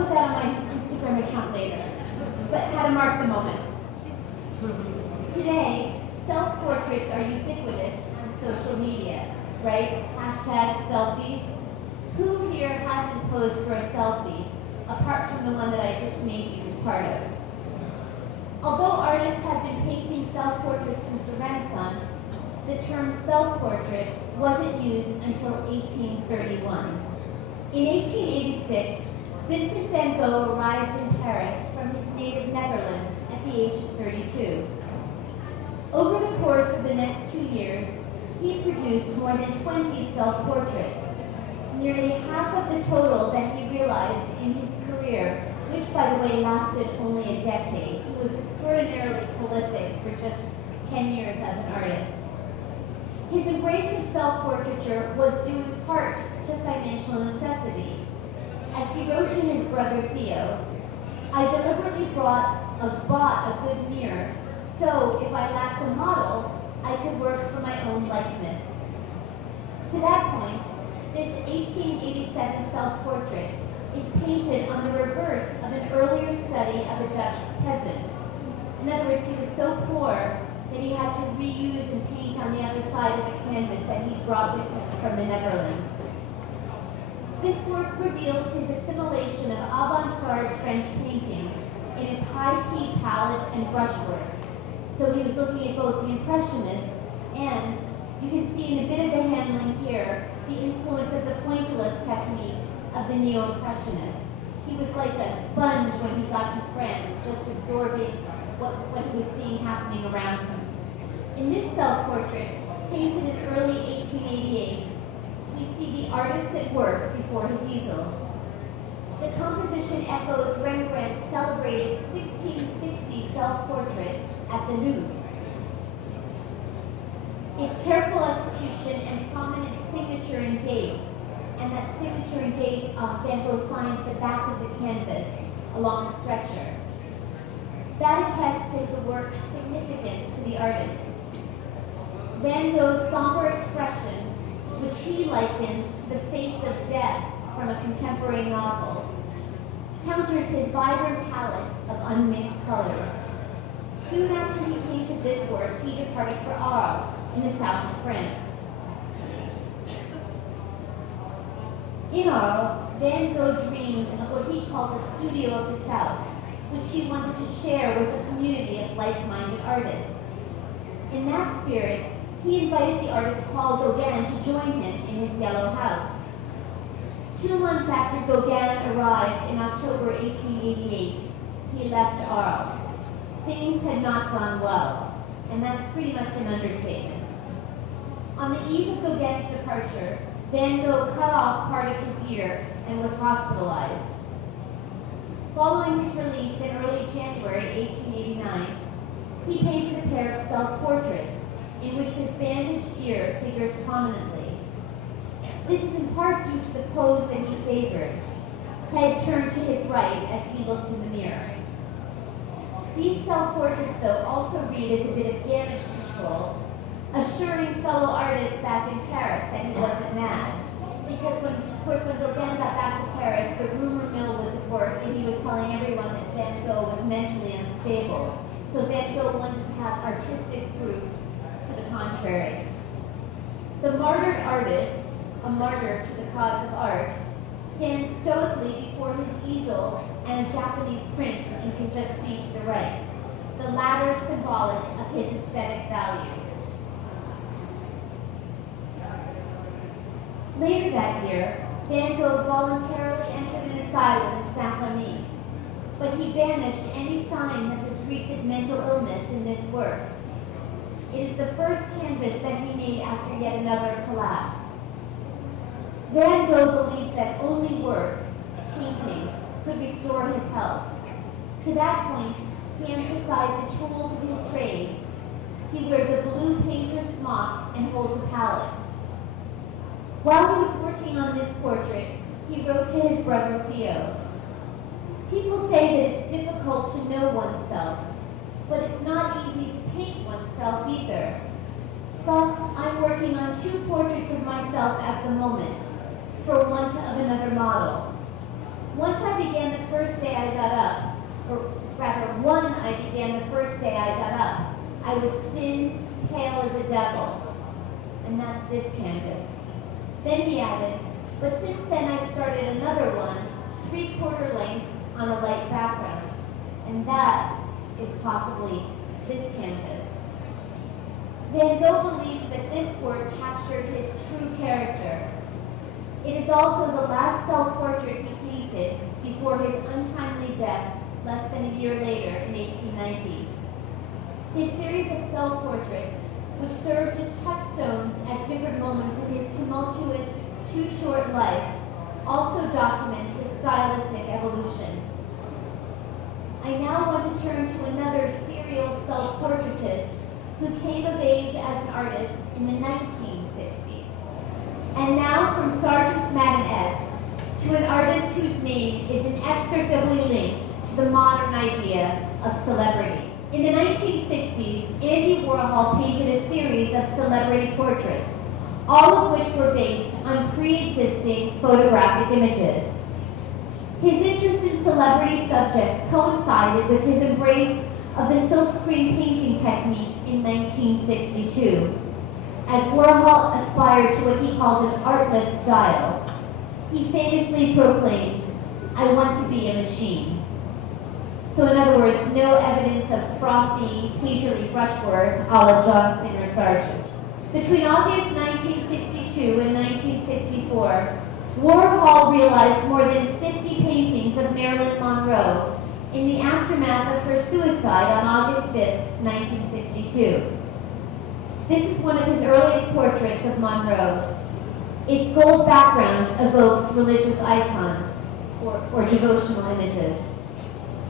put that on my Instagram account later. But how to mark the moment. Today, self-portraits are ubiquitous on social media, right? Hashtag selfies. Who here hasn't posed for a selfie, apart from the one that I just made you part of? Although artists have been painting self-portraits since the Renaissance, the term self-portrait wasn't used until 1831. In 1886, Vincent Van Gogh arrived in Paris from his native Netherlands at the age of 32. Over the course of the next 2 years, he produced more than 20 self-portraits, nearly half of the total that he realized in his career, which, by the way, lasted only a decade. He was extraordinarily prolific for just 10 years as an artist. His embrace of self-portraiture was due in part to financial necessity. As he wrote to his brother Theo, "I deliberately bought a good mirror, so if I lacked a model, I could work for my own likeness." To that point, this 1887 self-portrait is painted on the reverse of an earlier study of a Dutch peasant. In other words, he was so poor that he had to reuse and paint on the other side of a canvas that he brought with him from the Netherlands. This work reveals his assimilation of avant-garde French painting in its high-key palette and brushwork. So he was looking at both the Impressionists and, you can see in a bit of the handling here, the influence of the pointillist technique of the Neo-Impressionists. He was like a sponge when he got to France, just absorbing what he was seeing happening around him. In this self-portrait, painted in early 1888, we see the artist at work before his easel. The composition echoes Rembrandt's celebrated 1660 self-portrait at the Louvre. Its careful execution and prominent signature and date, and that signature and date Van Gogh signed the back of the canvas along the stretcher. That attested the work's significance to the artist. Van Gogh's somber expression, which he likened to the face of death from a contemporary novel, counters his vibrant palette of unmixed colors. Soon after he painted this work, he departed for Arles in the south of France. In Arles, Van Gogh dreamed of what he called a studio of the South, which he wanted to share with a community of like-minded artists. In that spirit, he invited the artist Paul Gauguin to join him in his yellow house. 2 months after Gauguin arrived in October 1888, he left Arles. Things had not gone well, and that's pretty much an understatement. On the eve of Gauguin's departure, Van Gogh cut off part of his ear and was hospitalized. Following his release in early January 1889, he painted a pair of self-portraits in which his bandaged ear figures prominently. This is in part due to the pose that he favored, head turned to his right as he looked in the mirror. These self-portraits, though, also read as a bit of damage control, assuring fellow artists back in Paris that he wasn't mad. Because when Gauguin got back to Paris, the rumor mill was at work, and he was telling everyone that Van Gogh was mentally unstable. So Van Gogh wanted to have artistic proof to the contrary. The Martyred Artist, a martyr to the cause of art, stands stoically before his easel and a Japanese print, which you can just see to the right, the latter symbolic of his aesthetic values. Later that year, Van Gogh voluntarily entered an asylum in Saint-Remy, but he banished any sign of his recent mental illness in this work. It is the first canvas that he made after yet another collapse. Van Gogh believed that only work, painting, could restore his health. To that point, he emphasized the tools of his trade. He wears a blue painter's smock and holds a palette. While he was working on this portrait, he wrote to his brother Theo, "People say that it's difficult to know oneself, but it's not easy to paint oneself either. Thus, I'm working on 2 portraits of myself at the moment, for want of another model. Once I began the first day I got up, or rather, when I began the first day I got up, I was thin, pale as a devil. And that's this canvas. Then he added, but since then I've started another one, 3/4 length on a light background. And that is possibly this canvas. Van Gogh believed that this work captured his true character. It is also the last self-portrait he painted before his untimely death less than a year later in 1890. His series of self-portraits, which served as touchstones at different moments in his tumultuous, too short life, also document his stylistic evolution. I now want to turn to another serial self-portraitist who came of age as an artist in the 1960s. And now from Sargent's Madame X to an artist whose name is inextricably linked to the modern idea of celebrity. In the 1960s, Andy Warhol painted a series of celebrity portraits, all of which were based on pre-existing photographic images. His interest in celebrity subjects coincided with his embrace of the silkscreen painting technique in 1962. As Warhol aspired to what he called an artless style, he famously proclaimed, "I want to be a machine." So in other words, no evidence of frothy, painterly brushwork a la John Singer Sargent. Between August 1962 and 1964, Warhol realized more than 50 paintings of Marilyn Monroe in the aftermath of her suicide on August 5, 1962. This is one of his earliest portraits of Monroe. Its gold background evokes religious icons or devotional images.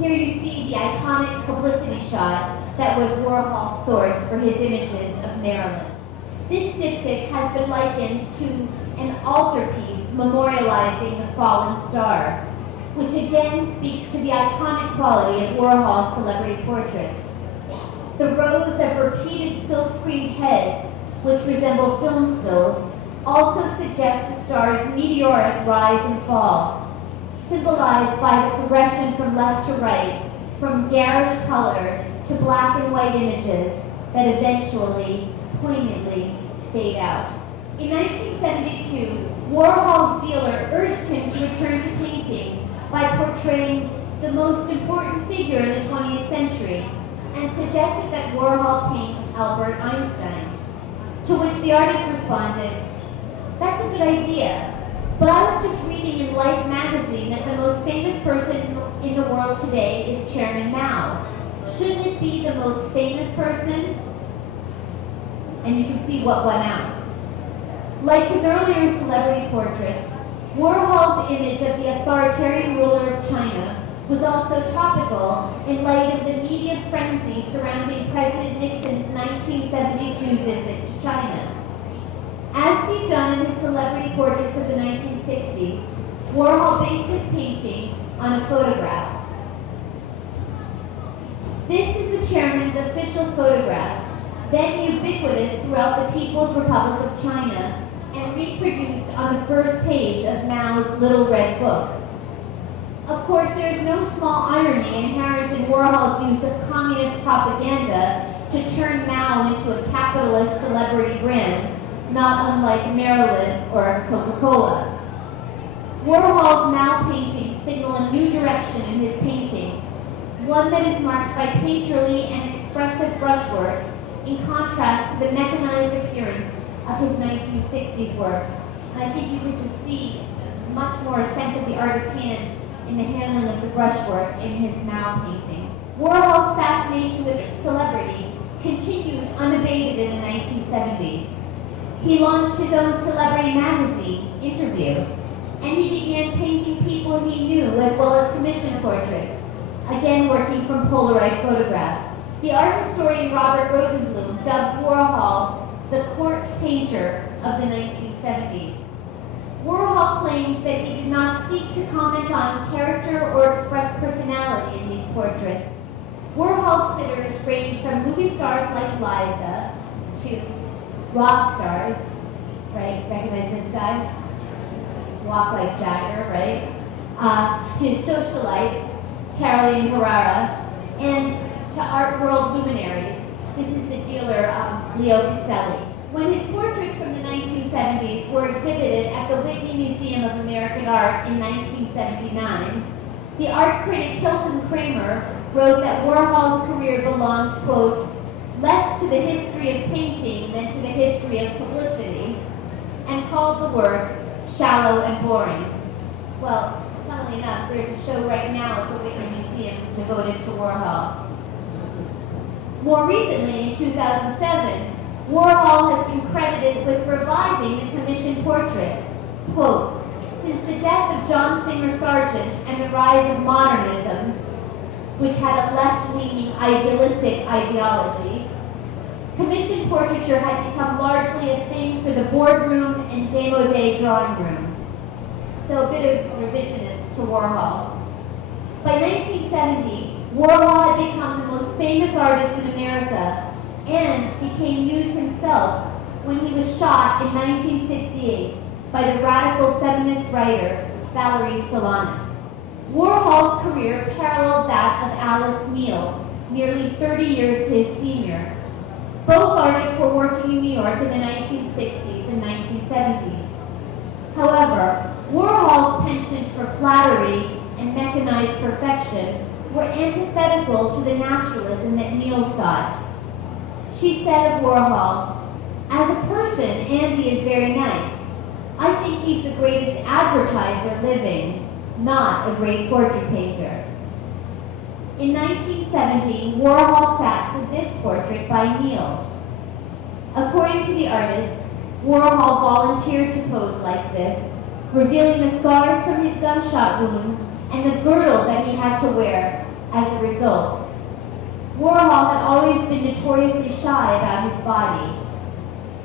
Here you see the iconic publicity shot that was Warhol's source for his images of Marilyn. This diptych has been likened to an altarpiece memorializing the fallen star, which again speaks to the iconic quality of Warhol's celebrity portraits. The rows of repeated silk-screened heads, which resemble film stills, also suggest the star's meteoric rise and fall, symbolized by the progression from left to right, from garish color to black and white images that eventually, poignantly, fade out. In 1972, Warhol's dealer urged him to return to painting by portraying the most important figure in the 20th century and suggested that Warhol paint Albert Einstein, to which the artist responded, "That's a good idea. But I was just reading in Life magazine that the most famous person in the world today is Chairman Mao. Shouldn't it be the most famous person?" And you can see what went out. Like his earlier celebrity portraits, Warhol's image of the authoritarian ruler of China was also topical in light of the media frenzy surrounding President Nixon's 1972 visit to China. As he'd done in his celebrity portraits of the 1960s, Warhol based his painting on a photograph. This is the chairman's official photograph, then ubiquitous throughout the People's Republic of China and reproduced on the first page of Mao's Little Red Book. Of course, there is no small irony inherent in Warhol's use of communist propaganda to turn Mao into a capitalist celebrity brand, not unlike Marilyn or Coca-Cola. Warhol's Mao paintings signal a new direction in his painting, one that is marked by painterly and expressive brushwork in contrast to the mechanized appearance of his 1960s works. And I think you could just see much more sense of the artist's hand in the handling of the brushwork in his Mao painting. Warhol's fascination with celebrity continued unabated in the 1970s. He launched his own celebrity magazine, Interview, and he began painting people he knew as well as commission portraits, again working from Polaroid photographs. The art historian Robert Rosenblum dubbed Warhol the court painter of the 1970s. Warhol claimed that he did not seek to comment on character or express personality in these portraits. Warhol's sitters ranged from movie stars like Liza to rock stars, right? Recognize this guy? Walk like Jagger, right? to socialites, Caroline Herrera, and to art world luminaries. This is the dealer, Leo Castelli. When his portraits from the 1970s were exhibited at the Whitney Museum of American Art in 1979, the art critic Hilton Kramer wrote that Warhol's career belonged, quote, less to the history of painting than to the history of publicity, and called the work shallow and boring. Well, funnily enough, there's a show right now at the Whitney Museum devoted to Warhol. More recently, in 2007, Warhol has been credited with reviving the commissioned portrait. Quote, since the death of John Singer Sargent and the rise of modernism, which had a left-leaning idealistic ideology, commissioned portraiture had become largely a thing for the boardroom and démodé drawing rooms. So a bit of revisionist to Warhol. By 1970, Warhol had become the most famous artist in America and became news himself when he was shot in 1968 by the radical feminist writer Valerie Solanas. Warhol's career paralleled that of Alice Neel, nearly 30 years his senior. Both artists were working in New York in the 1960s and 1970s. However, Warhol's penchant for flattery and mechanized perfection were antithetical to the naturalism that Neel sought. She said of Warhol, as a person, Andy is very nice. I think he's the greatest advertiser living, not a great portrait painter. In 1970, Warhol sat for this portrait by Neel. According to the artist, Warhol volunteered to pose like this, revealing the scars from his gunshot wounds and the girdle that he had to wear as a result. Warhol had always been notoriously shy about his body.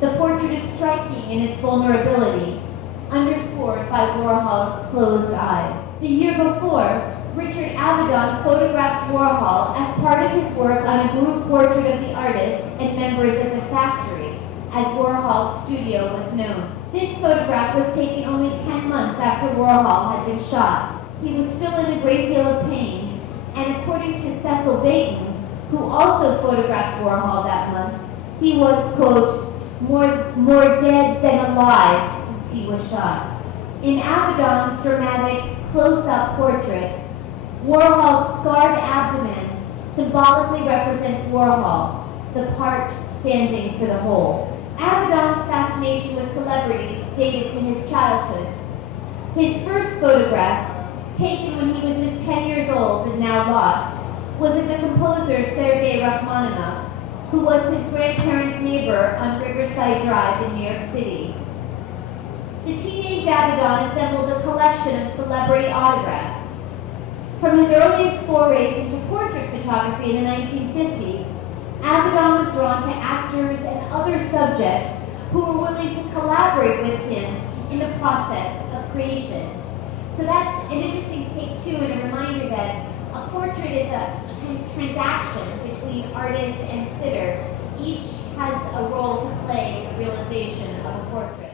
The portrait is striking in its vulnerability, underscored by Warhol's closed eyes. The year before, Richard Avedon photographed Warhol as part of his work on a group portrait of the artist and members of the factory, as Warhol's studio was known. This photograph was taken only 10 months after Warhol had been shot. He was still in a great deal of pain, and according to Cecil Baton, who also photographed Warhol that month, he was, quote, more dead than alive since he was shot. In Avedon's dramatic close-up portrait, Warhol's scarred abdomen symbolically represents Warhol, the part standing for the whole. Avedon's fascination with celebrities dated to his childhood. His first photograph, taken when he was just 10 years old and now lost, was of the composer Sergei Rachmaninoff, who was his grandparents' neighbor on Riverside Drive in New York City. The teenage Avedon assembled a collection of celebrity autographs. From his earliest forays into portrait photography in the 1950s, Avedon was drawn to actors and other subjects who were willing to collaborate with him in the process of creation. So that's an interesting take too, and a reminder that a portrait is a transaction between artist and sitter. Each has a role to play in the realization of a portrait.